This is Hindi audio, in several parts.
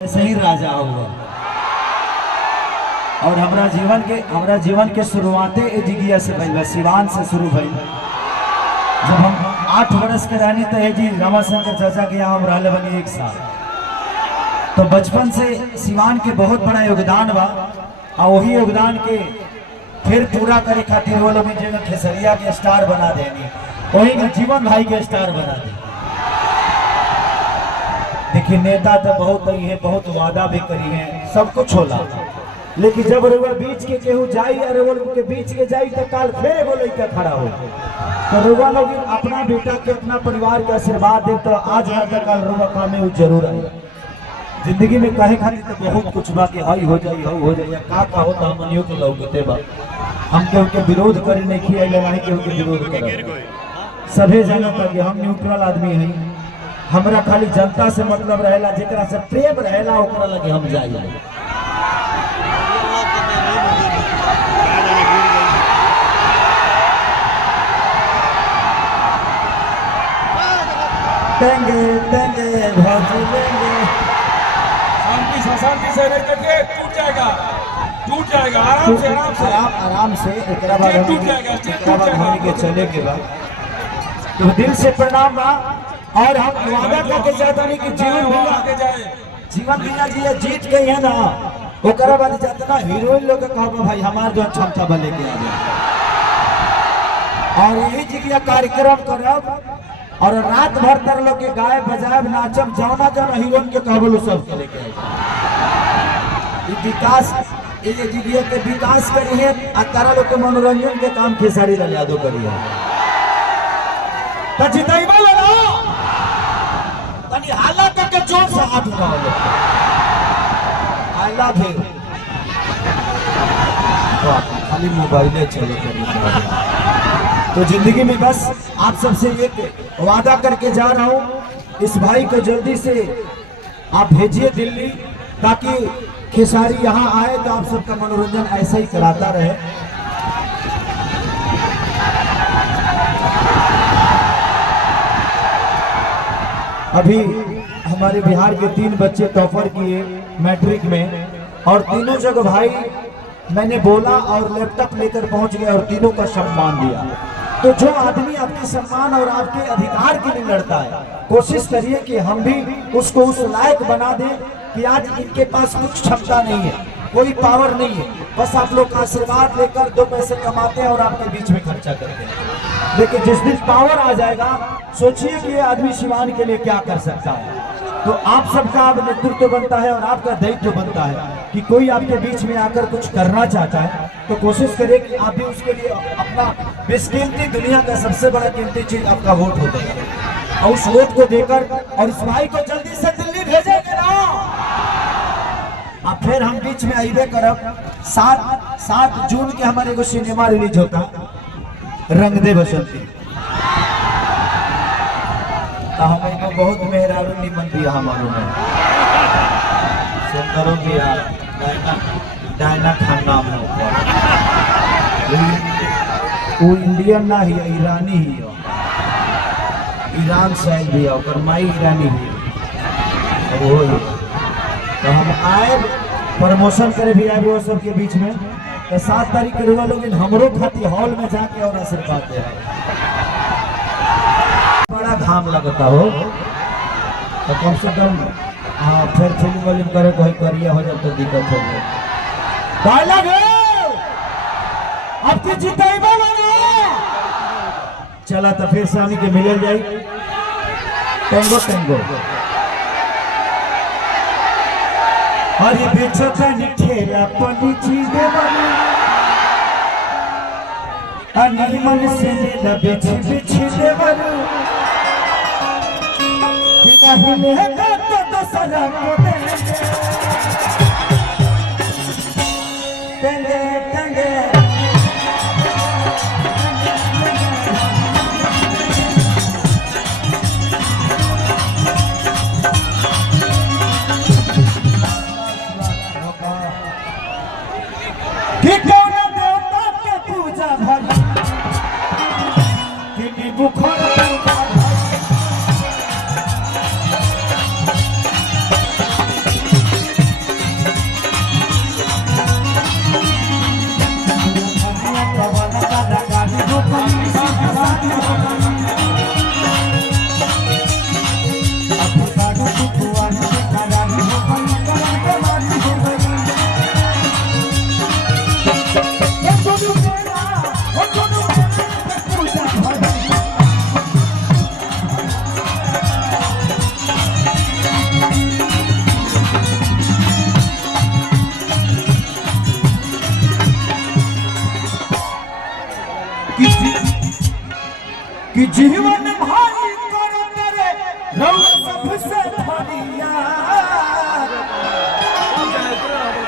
ऐसे ही राजा हुआ और हमारा जीवन के शुरुआते जिगिया से भइल, सिवान से शुरू भइल। जब हम 8 वर्ष के रहनी तो जी रमाशंकर चाचा के यहाँ हम रहले बनी 1 साल। तो बचपन से सिवान के बहुत बड़ा योगदान बा और वही योगदान के फिर पूरा करे खातिर वो लोग जगह खेसरिया के स्टार बना देनी, वही जीवन भाई के स्टार बना दे। देखिए नेता तो बहुत ही है, बहुत वादा भी करी है, सब कुछ होला, लेकिन जब रेवल बीच के केहू जाई और रेवल के बीच के जाई तो काल फिर एगो लड़का खड़ा हो। तो रुआ लोग अपना बेटा के अपना परिवार के आशीर्वाद दे तो आज ना तो काल रुआ काम में जरूर आए। जिंदगी में कहे खातिर तो बहुत कुछ बा कि हई हो जाई हो जाई का होता हमनियो के लौकते बा। हम केहू के विरोध करे नहीं खिया नहीं केहू के विरोध करे, सभे जानता कि हम न्यूट्रल आदमी हैं। हमरा खाली जनता से मतलब रहेला, जेकरा से प्रेम रहेला ओकरा लगे हम जाइए। देंगे देंगे भाजी लेंगे, शांति से नहीं करके टूट जाएगा आराम से एक बाद होने के चले के बाद तो दिल से प्रणाम बा। और हम वादा करके चाहता नहीं कि जीवन भैया जी जीत गई है ना, ओकरा बाद जितना हीरोइन लोग कहबो भाई हमार जो क्षमता बने के आ जाए और यही जगह कार्यक्रम करब और रात भर तर लोग के गाय बजायब नाचब, जाना जाना हीरोइन के कहबो सब के लेके आए। विकास ये जगह के विकास करी है और तारा लोग के मनोरंजन के काम खेसारी लाल यादव करी है तो जितैबा ले लो तनी हाला करके जोर से हाथ उठाओ। I love you. तो खाली मोबाइल चले तो जिंदगी में बस आप सबसे एक वादा करके जा रहा हूँ, इस भाई को जल्दी से आप भेजिए दिल्ली ताकि खेसारी यहाँ आए तो आप सबका मनोरंजन ऐसा ही कराता रहे। अभी हमारे बिहार के 3 बच्चे टॉपर किए मैट्रिक में और तीनों जगह भाई मैंने बोला और लैपटॉप लेकर पहुंच गए और तीनों का सम्मान दिया। तो जो आदमी आपके सम्मान और आपके अधिकार के लिए लड़ता है, कोशिश करिए कि हम भी उसको उस लायक बना दें कि आज इनके पास कुछ क्षमता नहीं है, कोई पावर नहीं है, बस आप लोग का आशीर्वाद लेकर 2 पैसे कमाते हैं और आपके बीच में खर्चा करते हैं। लेकिन जिस दिन पावर आ जाएगा सोचिए कि ये आदमी सिवान के लिए क्या कर सकता है। तो आप सबका अब नेतृत्व बनता है और आपका दायित्व बनता है कि कोई आपके बीच में आकर कुछ करना चाहता है तो कोशिश करें कि आप भी उसके लिए अपना बेशकीमती, दुनिया का सबसे बड़ा कीमती चीज आपका वोट होता है और उस वोट को देकर और इस भाई को जल्दी से दिल्ली भेजेंगे ना। अब फिर हम बीच में आइबे करब 7 जून के हमारे एगो सिनेमा रिलीज होता रंग दे बसंती, तो हम एगो बहुत मेहरारू निमन दिया हमारो में सुंदरों दिया डायना खान नाम है। वो इंडियन ना ही ईरानी ही हो, ईरान से आई भी और माई ईरानी ही वो ही। तो हम आए प्रमोशन करे भी आए वो सबके बीच में तो 7 तारीख के रुआ लोग हमरो खातिर हॉल में जाके और आशीर्वाद दे बड़ा घाम लगता हो तो कम से कम हाँ फिर फिल्म वलिम करे कोई करिए हो जाए तो दिक्कत हो जाए। आपके जिताइबा चला तो फिर शामी के मिल जाए टेंगो टेंगो और ये बेचो तनी ठेला पनी चीजें बनी अनी मन से ले बेची बिछी दे बनी कि नहीं ले तो सजा को देंगे देंगे बुखार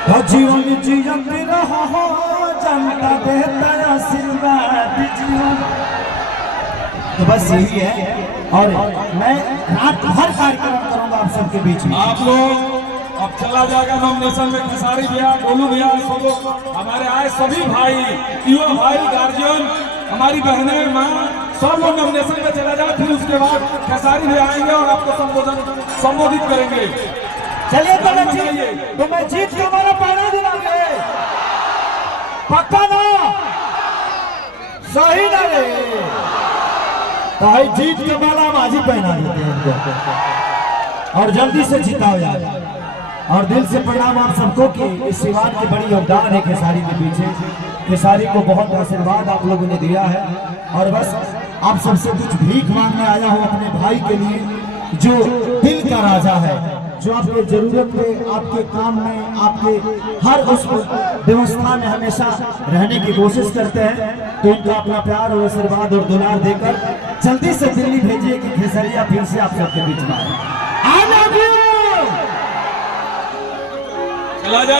जीवन जीवन रहा हो जनता देता आशीर्वाद जीवन। तो बस यही है और मैं रात भर कार्यक्रम करूंगा आप सबके बीच में। आप लोग अब चला जाएगा नॉमिनेशन में खेसारी भैया, गोलू भैया, सब लोग हमारे आए सभी भाई, युवा भाई, गार्जियन, हमारी बहनें, माँ, सब लोग नॉमिनेशन में चला जाए। फिर उसके बाद खेसारी भैया आएंगे और आपको संबोधित करेंगे। चलिए तो मैं जीत के हमारा पहना दिलाऊंगे, पक्का ना, सही ना रे, तो भाई जीत के माला माझी पहना देते हैं इनको और जल्दी से जिताओ यार। और दिल से प्रणाम आप सबको कि इस सिवान की बड़ी योगदान है खेसारी के पीछे। खेसारी को बहुत आशीर्वाद आप लोगों ने दिया है और बस आप सबसे कुछ भीख मांगने आया हूँ अपने भाई के लिए, जो दिल का राजा है, जो आपके जरूरत में, आपके काम में, आपके हर उस व्यवस्था में हमेशा रहने की कोशिश करते हैं। तो इनका अपना प्यार और आशीर्वाद और दुलार देकर जल्दी से दिल्ली भेजिए कि खेसरिया फिर से आप सबके बीच में आए। चला जाए।